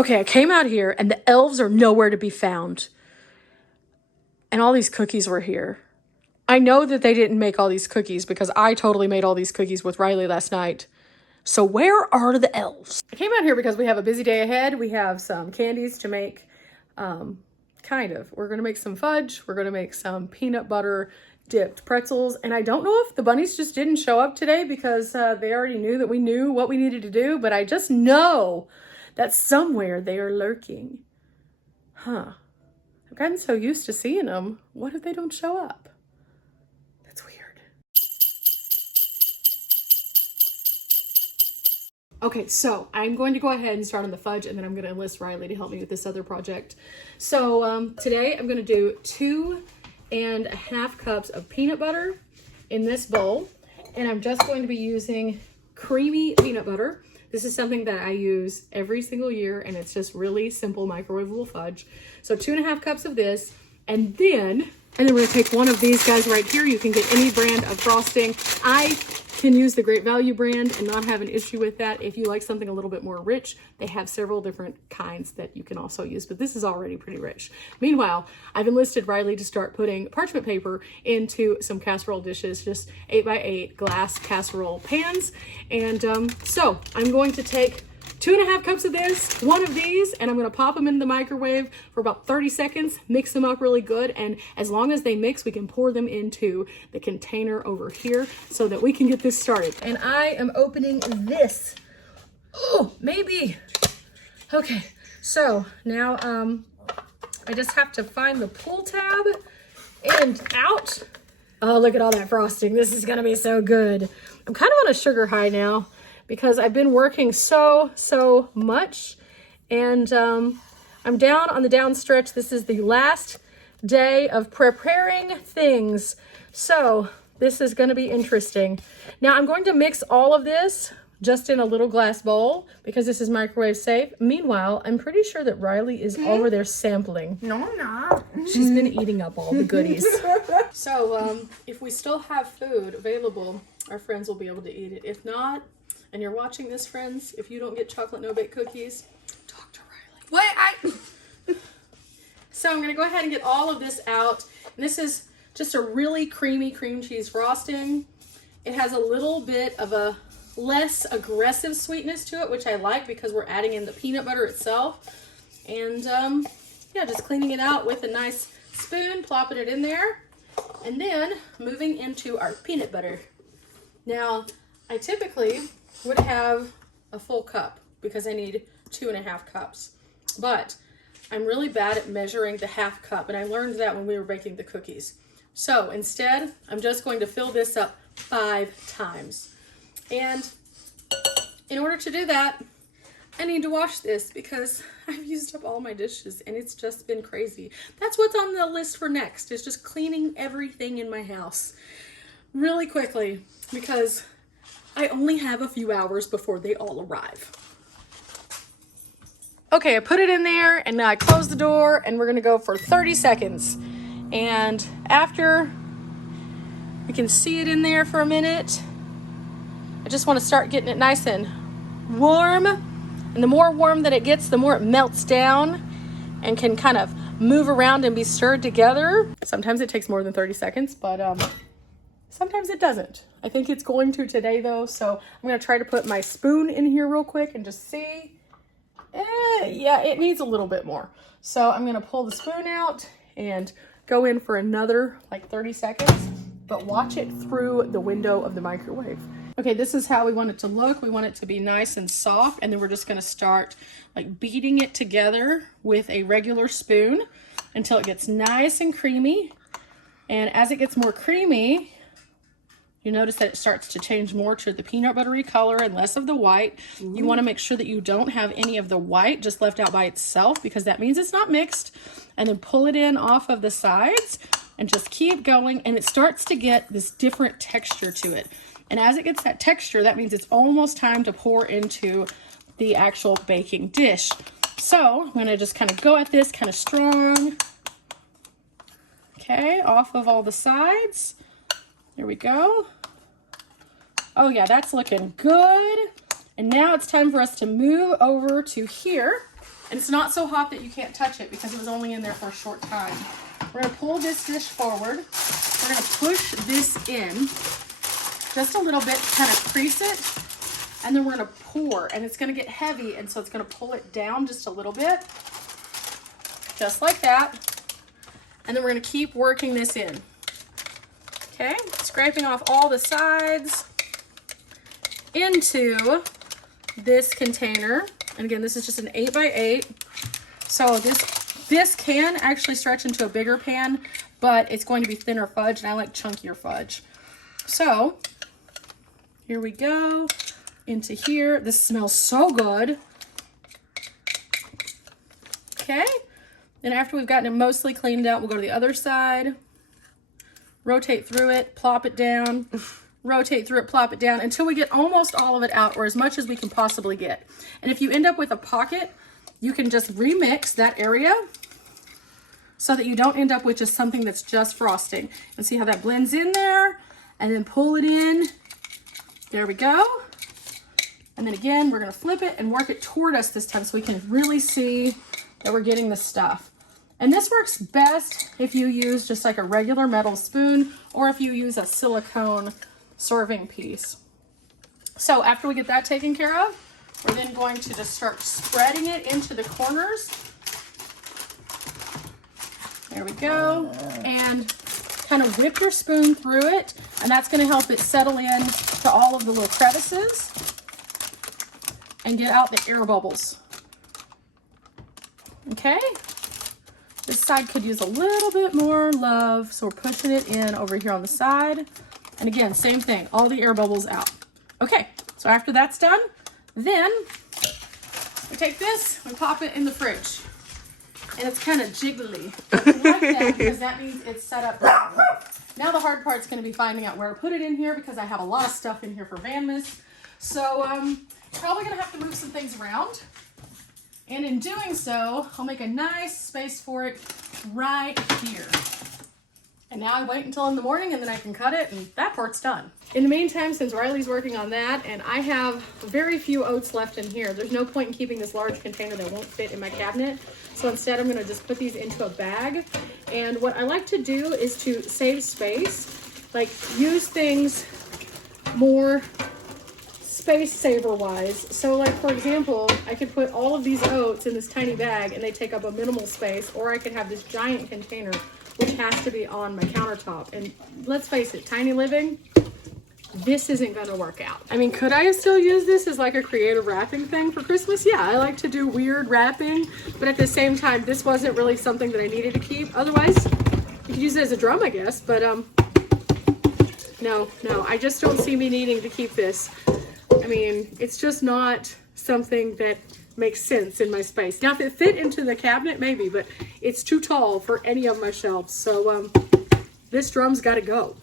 Okay, I came out here and the elves are nowhere to be found. And all these cookies were here. I know that they didn't make all these cookies because I totally made all these cookies with Riley last night. So where are the elves? I came out here because we have a busy day ahead. We have some candies to make, kind of. We're gonna make some fudge. We're gonna make some peanut butter dipped pretzels. And I don't know if the bunnies just didn't show up today because they already knew that we knew what we needed to do, but I just know that somewhere they are lurking. Huh. I've gotten so used to seeing them. What if they don't show up? That's weird. Okay, so I'm going to go ahead and start on the fudge, and then I'm going to enlist Riley to help me with this other project. So today I'm going to do 2.5 cups of peanut butter in this bowl, and I'm just going to be using creamy peanut butter. This is something that I use every single year, and it's just really simple microwavable fudge. So 2.5 cups of this, and then we're gonna take one of these guys right here. You can get any brand of frosting. I can use the Great Value brand and not have an issue with that. If you like something a little bit more rich, they have several different kinds that you can also use, but this is already pretty rich. Meanwhile, I've enlisted Riley to start putting parchment paper into some casserole dishes, just 8x8 glass casserole pans. And so I'm going to take 2.5 cups of this, one of these, and I'm gonna pop them in the microwave for about 30 seconds, mix them up really good, and as long as they mix, we can pour them into the container over here so that we can get this started. And I am opening this. Oh, maybe. Okay, so now I just have to find the pull tab and out. Oh, look at all that frosting. This is gonna be so good. I'm kind of on a sugar high now, because I've been working so much, and I'm down on the down stretch. This is the last day of preparing things, so this is going to be interesting. Now I'm going to mix all of this just in a little glass bowl because this is microwave safe. Meanwhile, I'm pretty sure that Riley is over there sampling. No, I'm not. She's been eating up all the goodies. So if we still have food available, our friends will be able to eat it. If not, and you're watching this, friends, if you don't get chocolate no-bake cookies, talk to Riley. Wait, So I'm going to go ahead and get all of this out. And this is just a really creamy cream cheese frosting. It has a little bit of a less aggressive sweetness to it, which I like because we're adding in the peanut butter itself. And yeah, just cleaning it out with a nice spoon, plopping it in there, and then moving into our peanut butter. Now, I typically would have a full cup because I need 2.5 cups. But I'm really bad at measuring the half cup, and I learned that when we were baking the cookies. So instead, I'm just going to fill this up 5 times. And in order to do that, I need to wash this because I've used up all my dishes and it's just been crazy. That's what's on the list for next, is just cleaning everything in my house really quickly because I only have a few hours before they all arrive. Okay, I put it in there and now I close the door and we're gonna go for 30 seconds. And after we can see it in there for a minute, I just wanna start getting it nice and warm. And the more warm that it gets, the more it melts down and can kind of move around and be stirred together. Sometimes it takes more than 30 seconds, but sometimes it doesn't. I think it's going to today though, so I'm gonna try to put my spoon in here real quick and just see. Yeah, it needs a little bit more. So I'm gonna pull the spoon out and go in for another like 30 seconds, but watch it through the window of the microwave. Okay, this is how we want it to look. We want it to be nice and soft, and then we're just gonna start like beating it together with a regular spoon until it gets nice and creamy. And as it gets more creamy, you notice that it starts to change more to the peanut buttery color and less of the white. You want to make sure that you don't have any of the white just left out by itself because that means it's not mixed. And then pull it in off of the sides and just keep going. And it starts to get this different texture to it. And as it gets that texture, that means it's almost time to pour into the actual baking dish. So I'm going to just kind of go at this kind of strong. Okay, off of all the sides. There we go. Oh yeah, that's looking good. And now it's time for us to move over to here. And it's not so hot that you can't touch it because it was only in there for a short time. We're gonna pull this dish forward. We're gonna push this in just a little bit to kind of crease it. And then we're gonna pour, and it's gonna get heavy, and so it's gonna pull it down just a little bit. Just like that. And then we're gonna keep working this in. Okay, scraping off all the sides into this container. And again, this is just an 8x8. So this can actually stretch into a bigger pan, but it's going to be thinner fudge, and I like chunkier fudge. So here we go into here. This smells so good. Okay, then after we've gotten it mostly cleaned out, we'll go to the other side, rotate through it, plop it down, rotate through it, plop it down until we get almost all of it out, or as much as we can possibly get. And if you end up with a pocket, you can just remix that area so that you don't end up with just something that's just frosting. And see how that blends in there, and then pull it in. There we go. And then again, we're gonna flip it and work it toward us this time so we can really see that we're getting the stuff. And this works best if you use just like a regular metal spoon, or if you use a silicone serving piece. So after we get that taken care of, we're then going to just start spreading it into the corners. There we go. And kind of whip your spoon through it, and that's going to help it settle in to all of the little crevices and get out the air bubbles. Okay. This side could use a little bit more love, so we're pushing it in over here on the side. And again, same thing, all the air bubbles out. Okay, so after that's done, then we take this, we pop it in the fridge. And it's kind of jiggly. I like that because that means it's set up properly. Now the hard part's going to be finding out where to put it in here because I have a lot of stuff in here for VLOGMAS. So probably going to have to move some things around. And in doing so, I'll make a nice space for it right here. And now I wait until in the morning and then I can cut it, and that part's done. In the meantime, since Riley's working on that and I have very few oats left in here, there's no point in keeping this large container that won't fit in my cabinet. So instead I'm gonna just put these into a bag. And what I like to do is to save space, like use things more space saver wise. So like for example, I could put all of these oats in this tiny bag and they take up a minimal space, or I could have this giant container which has to be on my countertop. And let's face it, tiny living, this isn't gonna work out. I mean, could I still use this as like a creative wrapping thing for Christmas? Yeah, I like to do weird wrapping, but at the same time, this wasn't really something that I needed to keep. Otherwise, you could use it as a drum, I guess, but no, I just don't see me needing to keep this. I mean, it's just not something that makes sense in my space. Now, if it fit into the cabinet, maybe, but it's too tall for any of my shelves. So this drum's got to go.